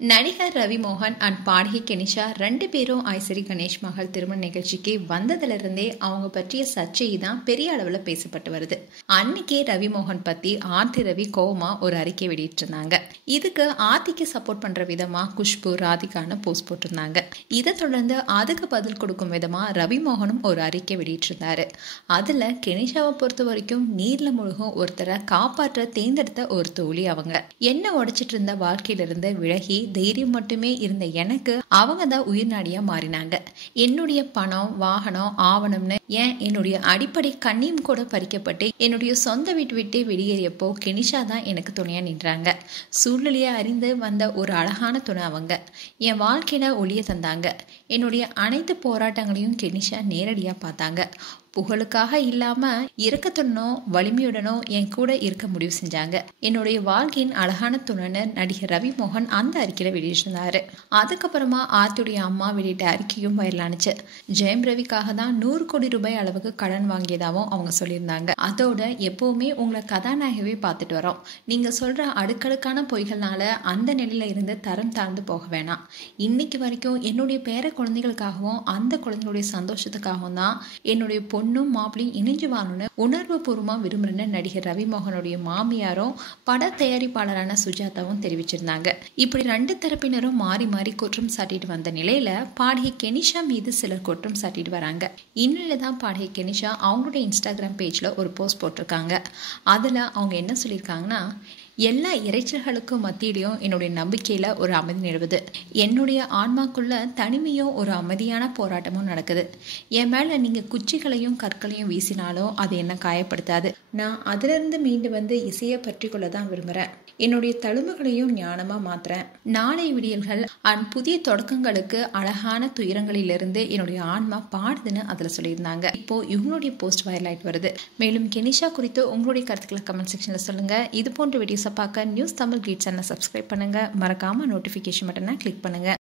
நடிகர் ரவி மோகன் அண்ட் பாடகி கெனிஷா 2 பேரும் ஐஸ்வரி கணேஷ் மகள் திருமண நிகழ்ச்சிக்கு வந்ததுல இருந்தே அவங்க பற்றிய சர்ச்சை தான் பெரிய அளவுல பேசப்பட்டு வருது. அன்னைக்கே ரவி மோகன் பத்தி ஆர்த்தி ரவி கோவமா ஒரு அறிக்கை வெளியிட்டிருந்தாங்க. இதுக்கு ஆர்த்திக்கு சப்போர்ட் பண்ற விதமா குஷ்பு ராதிகான்னு போஸ்ட் போட்டிருந்தாங்க. இதை தொடர்ந்து அதுக்கு பதில் கொடுக்கும் விதமா ரவி மோகனும் ஒரு அறிக்கை வெளியிட்டிருந்தாரு. அதுல கெனிஷாவை பொறுத்த வரைக்கும் நீர்ல முழுகும் ஒருத்தரை காப்பாற்ற தேர்ந்தெடுத்த ஒரு தோழி அவங்க. என்ன உடைச்சிட்டு இருந்த வாழ்க்கையிலிருந்து விலகி தைரியம் மட்டுமே இருந்த எனக்கு அவங்க தான் உயிர் நாடியா மாறினாங்க. என்னுடைய பணம், வாகனம், ஆவணம்னு ஏன் என்னுடைய அடிப்படை கண்ணியும் கூட பறிக்கப்பட்டு என்னுடைய சொந்த வீட்டு விட்டே வெளியேறியப்போ கெனிஷா தான் எனக்கு துணையா நின்றாங்க. சூழ்நிலையை அறிந்து வந்த ஒரு அழகான துணை அவங்க. என் வாழ்க்கையில ஒளிய தந்தாங்க. என்னுடைய அனைத்து போராட்டங்களையும் கெனிஷா நேரடியா பார்த்தாங்க. புகழுக்காக இல்லாம இரக்கத்துடனோ வலிமையுடனோ என் கூட இருக்க முடிவு செஞ்சாங்க. என்னுடைய வாழ்க்கையின் அழகான துணை நடிகர் ரவி மோகன் அந்த அறிக்கையில வெளியிட்டிருந்தாரு. அதுக்கப்புறமா ஆர்த்தியுடைய அம்மா வெளியிட்ட அறிக்கையும் வைரலானுச்சு. ஜெயம் ரவிக்காக தான் 100 கோடி ரூபாய் அளவுக்கு கடன் வாங்கியதாகவும் அவங்க சொல்லியிருந்தாங்க. அதோட எப்பவுமே உங்களை கதாநாயகவே பார்த்துட்டு வரோம். நீங்க சொல்ற அடுக்கடுக்கான பொய்கள்னால அந்த நிலையில இருந்து தரம் தாழ்ந்து போக வேணாம். இன்னைக்கு வரைக்கும் என்னுடைய பேர குழந்தைகளுக்காகவும் அந்த குழந்தைகளுடைய சந்தோஷத்துக்காகவும் தான் என்னுடைய பொண்ணும் மாப்பிளையும் இணைஞ்சு வாழணும்னு உணர்வு பூர்வமா விரும்புறேன்னு நடிகர் ரவி மோகனுடைய மாமியாரும் பட தயாரிப்பாளரான சுஜாதாவும் தெரிவிச்சிருந்தாங்க. இப்படி 2 தரப்பினரும் மாறி மாறி குற்றம் சாட்டிட்டு வந்த நிலையில பாடகி கெனிஷா மீது சிலர் குற்றம் சாட்டிட்டு வராங்க. இந்நிலையில தான் பாடகி கெனிஷா அவங்களுடைய இன்ஸ்டாகிராம் பேஜ்ல ஒரு போஸ்ட் போட்டிருக்காங்க. அதுல அவங்க என்ன சொல்லியிருக்காங்கன்னா, எல்லா இறைச்சல்களுக்கும் மத்தியிலையும் என்னுடைய நம்பிக்கையில ஒரு அமைதி நிலவுது. என்னுடைய ஆன்மாக்குள்ள தனிமையும் ஒரு அமைதியான போராட்டமும் நடக்குது. என் மேல நீங்க குச்சிகளையும் கற்களையும் வீசினாலும் அது என்ன காயப்படுத்தாது. நான் அதுல இருந்து மீண்டு வந்து இசையை பற்றி கொள்ளதான் விரும்புறேன். என்னுடைய தழும்புகளையும் ஞானமா மாத்துறேன். நாளை விடியல்கள் புதிய தொடக்கங்களுக்கு அழகான துயரங்களிலிருந்து என்னுடைய ஆன்மா பாடுதுன்னு அதுல சொல்லியிருந்தாங்க. இப்போ இவங்களுடைய போஸ்ட் வைரல் ஆயிட்டு வருது. மேலும் கெனிஷா குறித்து உங்களுடைய கருத்துக்களை கமெண்ட் செக்ஷன்ல சொல்லுங்க. இது போன்ற வீடியோஸ் பார்க்க நியூஸ் தமிழ் கிளிட்ஸ் சேனலை சப்ஸ்கிரைப் பண்ணுங்க. மறக்காம நோட்டிபிகேஷன் பட்டனை கிளிக் பண்ணுங்க.